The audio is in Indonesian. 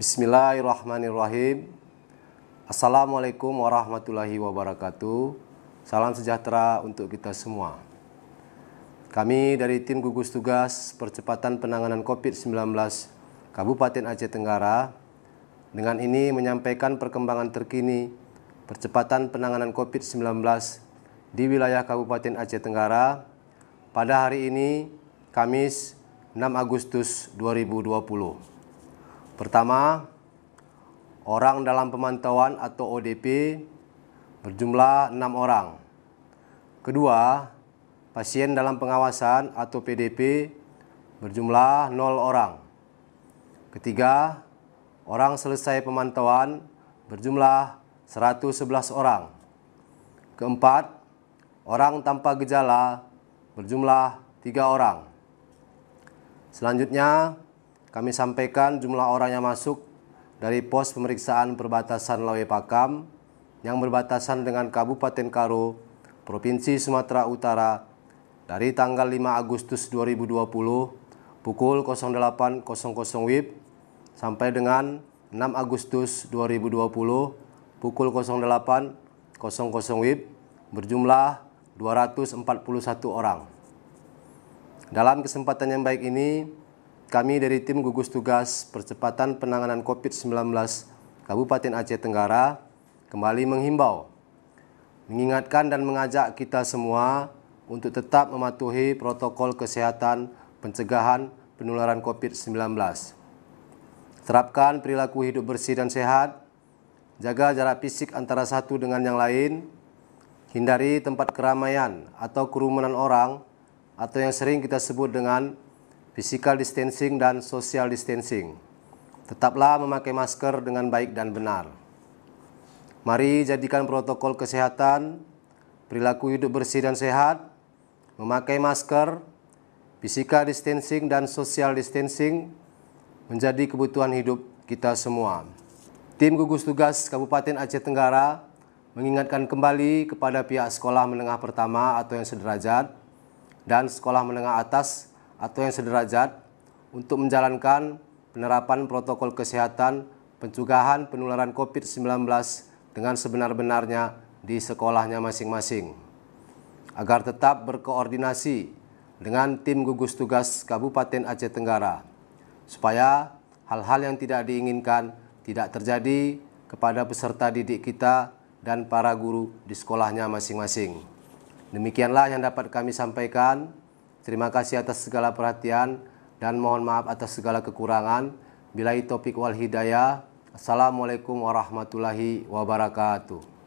Bismillahirrahmanirrahim. Assalamualaikum warahmatullahi wabarakatuh. Salam sejahtera untuk kita semua. Kami dari tim gugus tugas percepatan penanganan COVID-19 Kabupaten Aceh Tenggara dengan ini menyampaikan perkembangan terkini percepatan penanganan COVID-19 di wilayah Kabupaten Aceh Tenggara pada hari ini, Kamis 6 Agustus 2020. Pertama, orang dalam pemantauan atau ODP berjumlah 6 orang. Kedua, pasien dalam pengawasan atau PDP berjumlah 0 orang. Ketiga, orang selesai pemantauan berjumlah 111 orang. Keempat, orang tanpa gejala berjumlah 3 orang. Selanjutnya, kami sampaikan jumlah orang yang masuk dari pos pemeriksaan perbatasan Lawe Pakam yang berbatasan dengan Kabupaten Karo, Provinsi Sumatera Utara dari tanggal 5 Agustus 2020 pukul 08.00 WIB sampai dengan 6 Agustus 2020 pukul 08.00 WIB berjumlah 241 orang. Dalam kesempatan yang baik ini, kami dari tim gugus tugas percepatan penanganan COVID-19 Kabupaten Aceh Tenggara kembali menghimbau, mengingatkan dan mengajak kita semua untuk tetap mematuhi protokol kesehatan pencegahan penularan COVID-19. Terapkan perilaku hidup bersih dan sehat, jaga jarak fisik antara satu dengan yang lain, hindari tempat keramaian atau kerumunan orang atau yang sering kita sebut dengan physical distancing dan social distancing. Tetaplah memakai masker dengan baik dan benar. Mari jadikan protokol kesehatan, perilaku hidup bersih dan sehat, memakai masker, physical distancing dan social distancing menjadi kebutuhan hidup kita semua. Tim gugus tugas Kabupaten Aceh Tenggara mengingatkan kembali kepada pihak sekolah menengah pertama atau yang sederajat dan sekolah menengah atas atau yang sederajat untuk menjalankan penerapan protokol kesehatan pencegahan penularan COVID-19 dengan sebenar-benarnya di sekolahnya masing-masing, agar tetap berkoordinasi dengan tim gugus tugas Kabupaten Aceh Tenggara, supaya hal-hal yang tidak diinginkan tidak terjadi kepada peserta didik kita dan para guru di sekolahnya masing-masing. Demikianlah yang dapat kami sampaikan. Terima kasih atas segala perhatian dan mohon maaf atas segala kekurangan. Billahi taufiq wal hidayah. Assalamualaikum warahmatullahi wabarakatuh.